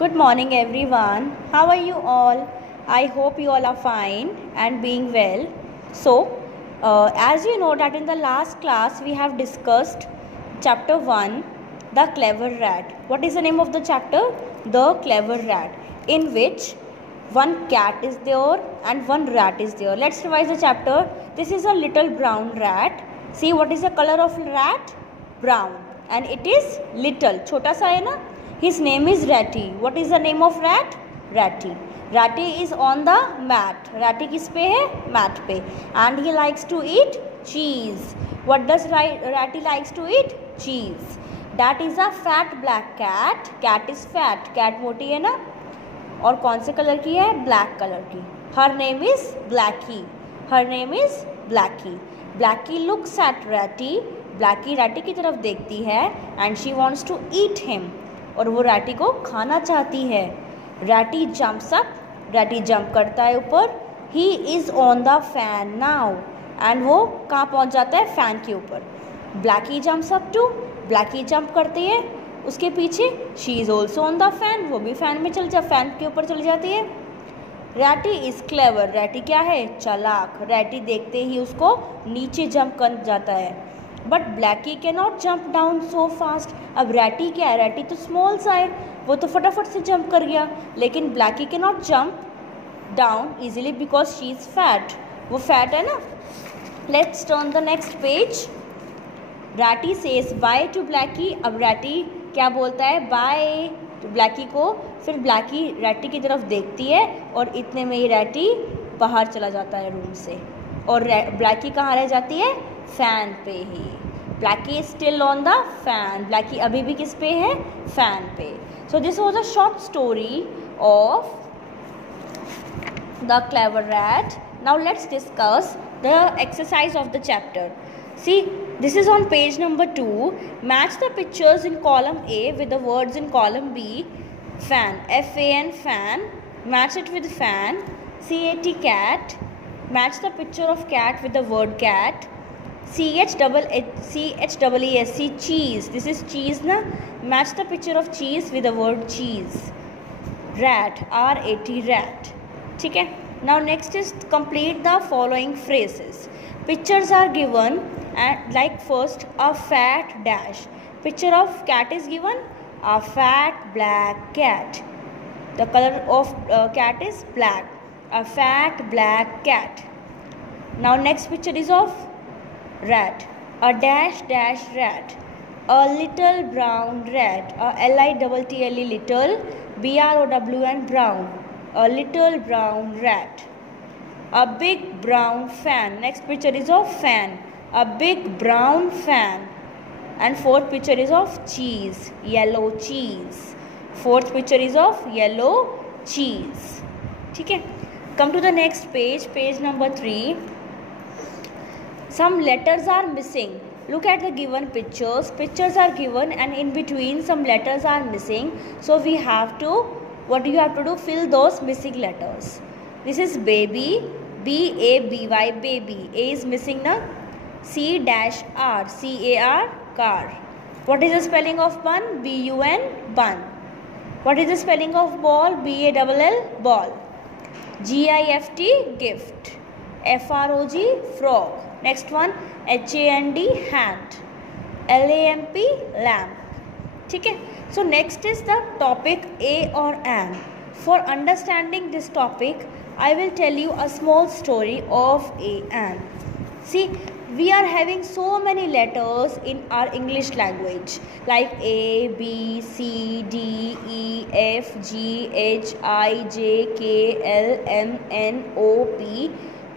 Good morning, everyone. How are you all? I hope you all are fine and being well. So, as you know that in the last class we have discussed chapter 1, The Clever Rat. What is the name of the chapter? The Clever Rat, in which one cat is there and one rat is there. Let's revise the chapter. This is a little brown rat. See, what is the color of rat? Brown. And it is little. Chota sa hai na? His name is Ratty. What is the name of rat? Ratty. Ratty is on the mat. Ratty किस पे है? Mat पे. And he likes to eat cheese. What does Ratty likes to eat? Cheese. That is a fat black cat. Cat is fat. Cat मोटी है ना? और कौन से कलर की है? ब्लैक कलर की. Her name is Blackie. Her name is Blackie. Blackie looks at Ratty. Blackie Ratty की तरफ देखती है and she wants to eat him. और वो Ratty को खाना चाहती है. Ratty jumps up. Ratty jump करता है ऊपर. He is on the fan now. And वो कहाँ पहुँच जाता है? फैन के ऊपर. Blackie jumps up too. Blackie jump करती है उसके पीछे. She is also on the fan. वो भी फैन में फैन के ऊपर चली जाती है. Ratty is clever. Ratty क्या है? चालाक. Ratty देखते ही उसको नीचे जंप कर जाता है. But Blackie can not jump down so fast. अब रैटी क्या है? रैटी तो स्मॉल सा है, वो तो फटाफट से जंप कर गया. लेकिन Blackie can not jump down easily because she is fat. वो फैट है ना. Let's turn the next page. Ratty says bye to Blackie. अब रैटी क्या बोलता है? बाय टू ब्लैकी को. फिर ब्लैकी रैटी की तरफ देखती है और इतने में ही रैटी बाहर चला जाता है रूम से. और ब्लैकी कहाँ रह जाती है? फैन पे ही. Blackie is still on the fan. Blackie अभी भी किस पे है? फैन पे. So this was a short story of the clever rat. Now let's discuss the exercise of the chapter. See, this is on page number 2. Match the pictures in column A with the words in column B. Fan, F-A-N, fan. Match it with fan. C-A-T, cat. Match the picture of cat with the word cat. C-H-E-E-S-C, cheese. This is cheese na. Match the picture of cheese with the word cheese. Rat, R-A-T, rat. ठीक है. Now next is complete the following phrases. Pictures are given and like first a fat dash. Picture of cat is given. A fat black cat. The color of cat is black. A fat black cat. Now next picture is of rat. A dash dash rat. A little brown rat. A L-I-T-T-L-E, little. B-R-O-W-N, brown. A little brown rat. A big brown fan. Next picture is of fan. A big brown fan. And fourth picture is of cheese. Yellow cheese. Fourth picture is of yellow cheese. ठीक है. Come to the next page. Page number 3. Some letters are missing. Look at the given pictures. Pictures are given and in between some letters are missing. So we have to, what do you have to do? Fill those missing letters. This is baby. B-A-B-Y, baby. A is missing na. C-R, C-A-R, car. What is the spelling of bun? B-U-N, bun. What is the spelling of ball? B-A-L-L, ball. G-I-F-T, gift. F-R-O-G, frog. Next one, H-A-N-D, hand. L-A-M-P, lamp. ठीक है. So next is the topic A or an. For understanding this topic, I will tell you a small story of A and. See, we are having so many letters in our English language like A, B, C, D, E, F, G, H, I, J, K, L, M, N, O, P,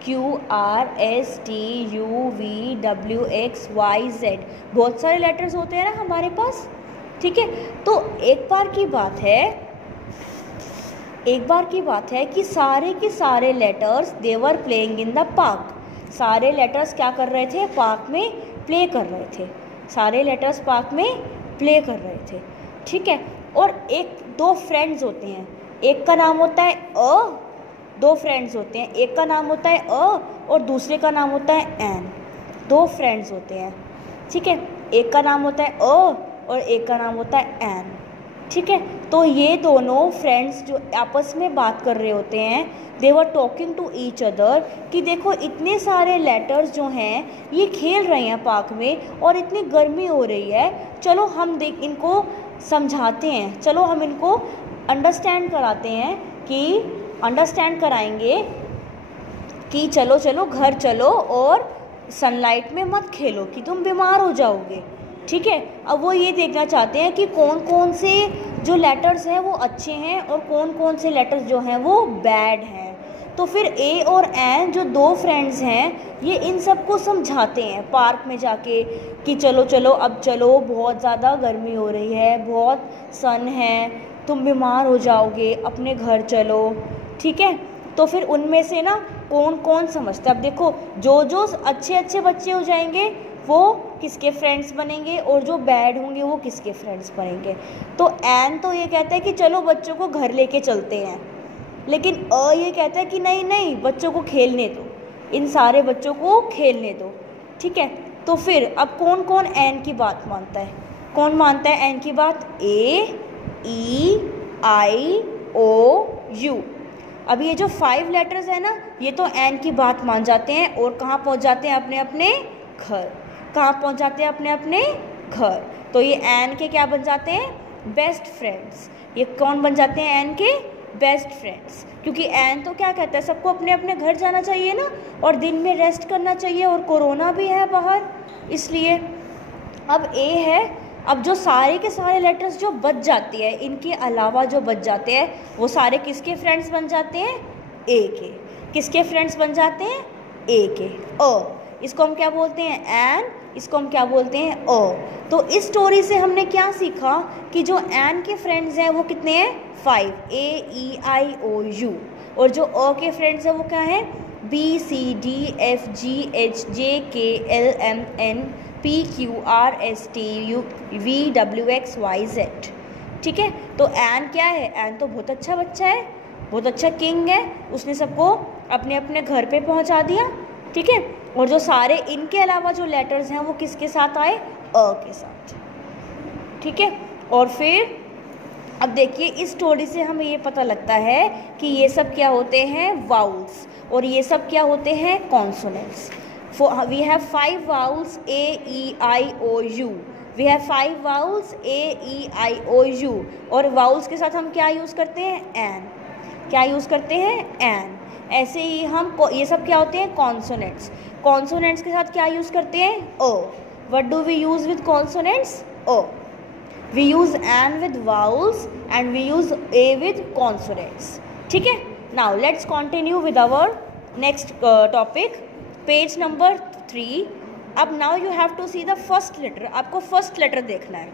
Q, R, S, T, U, V, W, X, Y, Z. बहुत सारे letters होते हैं ना हमारे पास. ठीक है. तो एक बार की बात है कि सारे के सारे letters they were playing in the park. सारे लेटर्स क्या कर रहे थे? पार्क में प्ले कर रहे थे. सारे लेटर्स पार्क में प्ले कर रहे थे. ठीक है. और दो फ्रेंड्स होते हैं. एक का नाम होता है अ. दो फ्रेंड्स होते हैं. एक का नाम होता है अ और दूसरे का नाम होता है एन. दो फ्रेंड्स होते हैं. ठीक है. एक का नाम होता है अ और एक का नाम होता है एन. ठीक है। तो ये दोनों फ्रेंड्स जो आपस में बात कर रहे होते हैं, they were talking to each other कि देखो इतने सारे लेटर्स जो हैं ये खेल रहे हैं पार्क में और इतनी गर्मी हो रही है, चलो हम इनको समझाते हैं, चलो हम इनको अंडरस्टैंड कराते हैं कि अंडरस्टैंड कराएंगे कि चलो चलो घर चलो और सनलाइट में मत खेलो कि तुम बीमार हो जाओगे। ठीक है। अब वो ये देखना चाहते हैं कि कौन कौन से जो लेटर्स हैं वो अच्छे हैं और कौन कौन से लेटर्स जो हैं वो बैड हैं। तो फिर ए और एन जो दो फ्रेंड्स हैं ये इन सबको समझाते हैं पार्क में जाके कि चलो चलो अब चलो, बहुत ज़्यादा गर्मी हो रही है, बहुत सन है, तुम बीमार हो जाओगे, अपने घर चलो। ठीक है। तो फिर उनमें से ना कौन कौन समझता है। अब देखो जो जो अच्छे अच्छे बच्चे हो जाएंगे वो किसके फ्रेंड्स बनेंगे और जो बैड होंगे वो किसके फ्रेंड्स बनेंगे। तो एन तो ये कहता है कि चलो बच्चों को घर लेके चलते हैं, लेकिन अ ये कहता है कि नहीं नहीं बच्चों को खेलने दो, इन सारे बच्चों को खेलने दो। ठीक है। तो फिर अब कौन कौन एन की बात मानता है, कौन मानता है एन की बात? ए, ई, आई, ओ, यू। अब ये जो 5 लेटर्स है ना ये तो एन की बात मान जाते हैं और कहाँ पहुँच जाते हैं? अपने अपने घर। कहाँ पहुँच जाते हैं? अपने अपने घर। तो ये एन के क्या बन जाते हैं? Best friends. ये कौन बन जाते हैं? एन के बेस्ट फ्रेंड्स। क्योंकि एन तो क्या कहता है, सबको अपने अपने घर जाना चाहिए ना, और दिन में रेस्ट करना चाहिए, और कोरोना भी है बाहर, इसलिए। अब ए है, अब जो सारे के सारे लेटर्स जो बच जाती है, इनके अलावा जो बच जाते हैं वो सारे किसके फ्रेंड्स बन जाते हैं? ए के। किसके फ्रेंड्स बन जाते हैं? ए के। अ, इसको हम क्या बोलते हैं? एन। इसको हम क्या बोलते हैं? अ। तो इस स्टोरी से हमने क्या सीखा कि जो एन के फ्रेंड्स हैं वो कितने हैं? 5, ए, ई, आई, ओ, यू। और जो अ के फ्रेंड्स हैं वो क्या हैं? B, C, D, F, G, H, J, K, L, M, N, P, Q, R, S, T, U, V, W, X, Y, Z. ठीक है। तो एन क्या है? एन तो बहुत अच्छा बच्चा है, बहुत अच्छा किंग है, उसने सबको अपने अपने घर पे पहुंचा दिया। ठीक है। और जो सारे इनके अलावा जो लेटर्स हैं वो किसके साथ आए? अ के साथ। ठीक है। और फिर अब देखिए इस स्टोरी से हमें ये पता लगता है कि ये सब क्या होते हैं? वाउल्स। और ये सब क्या होते हैं? Consonants. We have 5 vowels A, E, I, O, U. We have 5 vowels A, E, I, O, U. और vowels के साथ हम क्या यूज़ करते हैं? एन। क्या यूज़ करते हैं? एन। ऐसे ही हम ये सब क्या होते हैं? कॉन्सोनेंट्स। कॉन्सोनेंट्स के साथ क्या यूज़ करते हैं? ओ। What do we use with consonants? O. We use N with vowels and we use A with consonants. ठीक है। Now let's continue with our next topic. Page number 3. अब now you have to see the first letter. आपको first letter देखना है,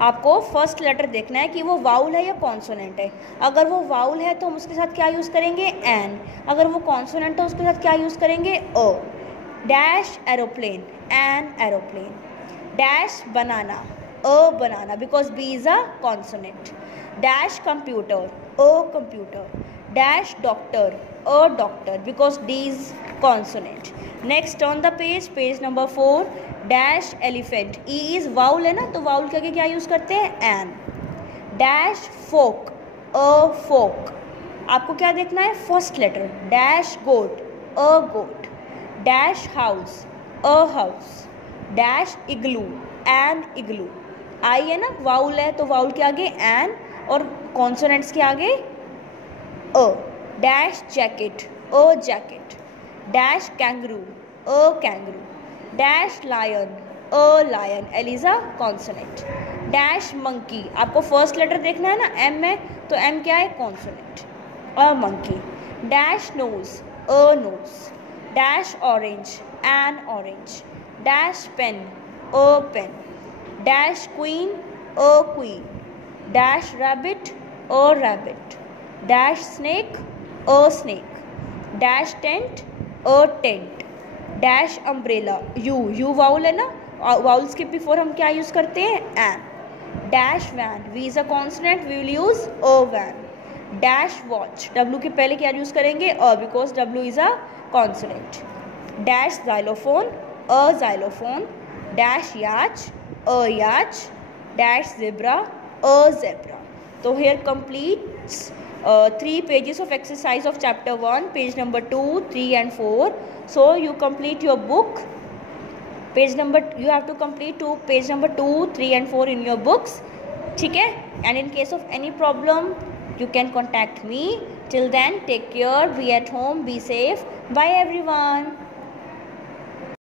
आपको first letter देखना है कि वो वाउल है या कॉन्सोनेंट है. अगर वो वाउल है तो हम उसके साथ क्या यूज़ करेंगे? एन. अगर वो कॉन्सोनेंट है उसके साथ क्या यूज़ करेंगे? O. Dash aeroplane, an aeroplane. Dash banana, a banana, because B is a consonant. Dash computer, a computer. Dash doctor, a doctor, because D is consonant. Next on the page number 4. Dash elephant, E is vowel है ना, तो vowel के आगे क्या use करते हैं? An. Dash folk, a folk. आपको क्या देखना है? First letter. Dash goat, a goat. Dash house, a house. Dash igloo, an igloo. I है ना, vowel है तो vowel के आगे an और consonants के आगे a. Dash jacket, a jacket. Dash kangaroo, a kangaroo. Dash lion, a lion. L is a consonant. Dash monkey, आपको फर्स्ट लेटर देखना है ना, M है तो M क्या है? Consonant. a monkey. Dash nose, a nose. Dash orange, an orange. Dash pen, a pen. Dash queen, a queen. Dash rabbit, a rabbit. Dash snake, a snake. Dash tent, a tent. Dash umbrella, U vowel है ना, vowels के before हम क्या use करते हैं? an. Dash van, V is a consonant, we will use a van. Dash watch, W के पहले क्या यूज़ करेंगे? a, because W is a consonant. Dash xylophone, a xylophone. Dash yacht, a yacht. Dash zebra, a zebra. So here completes 3 pages of exercise of chapter 1, page number 2, 3 and 4. So you complete your book. You have to complete page number 2, 3 and 4 in your books. Okay? And in case of any problem, you can contact me. Till then, take care, be at home, be safe. Bye everyone.